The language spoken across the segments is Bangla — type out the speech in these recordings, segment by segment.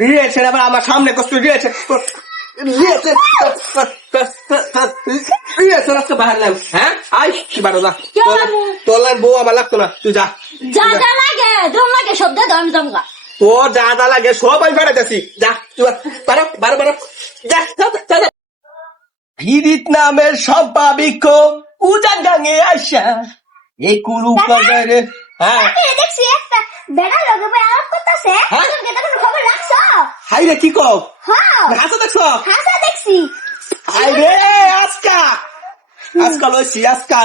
দিয়েছে আবার আমার সামনে কষ্ট দিয়েছে দিয়েছে দিয়েছে রাস্তা বাহারলাম হ্যাঁ? আই কি বারো যা কি হলো? তোলার বউ আমার লাগতো না তুই যা। যা যা লাগে দম লাগে সব দে দম জমগা তোর যা যা লাগে সবাই বেড়াইতেছি যা তুই বারো বারো বারো। যা যা, যা, যা। হিরিত নামের সম্পাবিক উজান গাঙে আসা এই কুরু হ্যাঁ। দেখছি একটা। বেড়া লগে ভাই আলাপ করতেছে। হ্যাঁ? তোকে তখন খবর রাখছো? হাই রে কি কর হ্যাঁ। হাসো দেখছ? হাসা দেখছি। হাই রে আজকা! আজকা লইছি আজকা।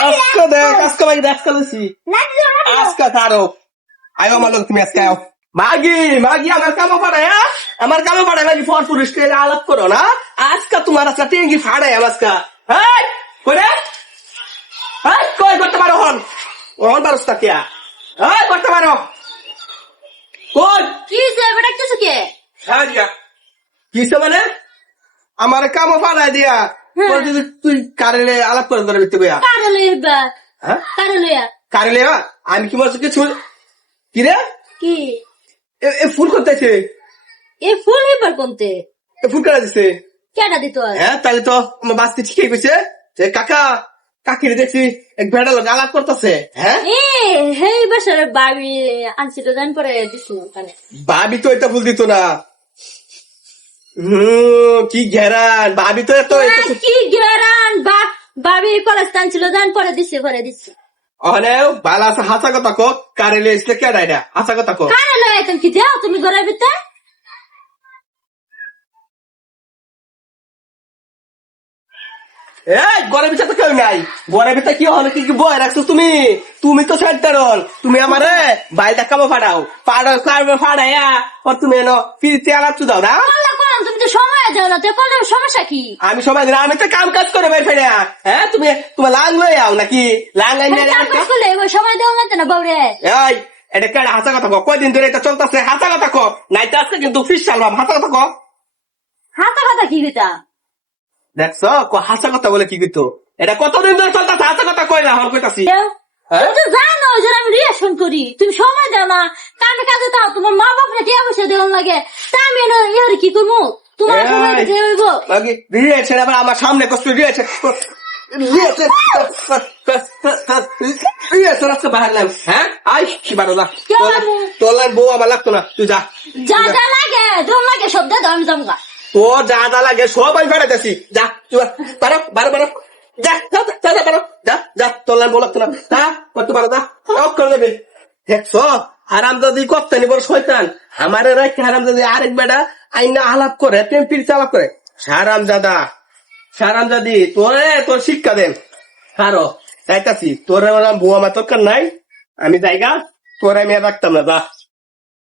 আজকা দেখ আজকা ভাই আজকা লইছি। আজকা কারও আয়ো আমার লোক তুমি আজকে আয়ো। মাগি মাগি আমার কামো পাড়ায় হ্যাঁ? আমার কামো পাড়ায় মাগি ফর কে আলাপ করো না। আজকা তোমার আজকা টেঙ্গি ফাড়ায় আজকা। হ্যাঁ কই রে? হ্যাঁ কই করতে পারো হন? হন পারস কিয়া হ্যাঁ করতে পারো কই? কি যে বেটা কিছু কে? হ্যাঁ দিয়া। কিসে মানে? আমার কামো ফাড়ায় দিয়া। হ্যাঁ। যদি তুই কারেলে আলাপ করে ধরে বিতে গয়া কারে লইবা হ্যাঁ? কারে লইয়া কারেলে আমি কি বলছি কিছু? কি রে? কি? এ- ফুল করতেছে এ ফুল এবার কোনতে? এ ফুল কাটা দিছে? কেডা দিত হ্যাঁ তাহলে তো আমার বাস্তি ঠিকই কইছে। কাকা কাকির দেখছি এক ভেড়া লোক আলাপ করতেছে হ্যাঁ? বাবি আনছিল জান পরে দিছু কানে ভাবি তো এটা ফুল দিত না। কি ঘেরান ভাবি তো এত কি গেরান বা বাবি কলেজ টানছিল জান পরে দিছে পরে দিছে। অনে বালা হাসা কথা কো কারেলে এসলে কে ডাইরা হাসা কথা কো কারে লইয়া তুমি কি যাও তুমি ঘরের ভিতর? এই ঘরের ভিতরে তো কেউ নাই। ঘরের ভিতরে কি হলো কি কি বয় রাখছো তুমি? তুমি তো সেন্টারল তুমি আমারে বাইরে কামো ফাড়াও ফাড়াও কামো ফাড়াইয়া আর তুমি এনো ফিরতে দাও না। তুমি তো সময় না সমস্যা কি? আমি আমি তো কাম কাজ করে বের ফেলে হ্যাঁ তুমি তোমার লাং লয়ে আও নাকি? লাং আই হ্যাঁ, সময় দেওয়া লাগতো না বাবরে এই এটা কেডা হাসা কথা ধরে এটা চলতেছে? হাসা কথা কো নাইতে আজকে কিন্তু ফিস চালবাম হাসা কথা কো হাতা কথা কি হইতা দেখছ? হাসা কথা বলে কি কইতো? এটা কতদিন ধরে চলতেছে? হাসা কথা কই না হল কইতাছি। হ্যাঁ? তুমি তো জানো যে আমি রিয়াকশন করি। তুমি সময় দাও না। কামে কাজে তোমার মা দেওয়া লাগে। তা আমি এনে কি করব? তোমার এই। সময় দিতে হইব। বাকি দিয়েছে আবার আমার সামনে কষ্ট দিয়েছে দিয়েছে দিয়েছে রাস্তা বাহারলাম হ্যাঁ? তোলার বউ আমার লাগতো না। তুই যা। যা লাগে লাগে সব দে দম জমগা তোর যা যা লাগে, সবাই বেড়াইতেছি যা তুই বারো বারো যা যা পারো করে আইনা আলাপ করে করে সারাম দাদা সারাম দাদি তোরে তোর শিক্ষা দেন। হারো যাইতাছি। তোর আমার দরকার নাই? আমি জায়গা তোর আমি রাখতাম না, যা।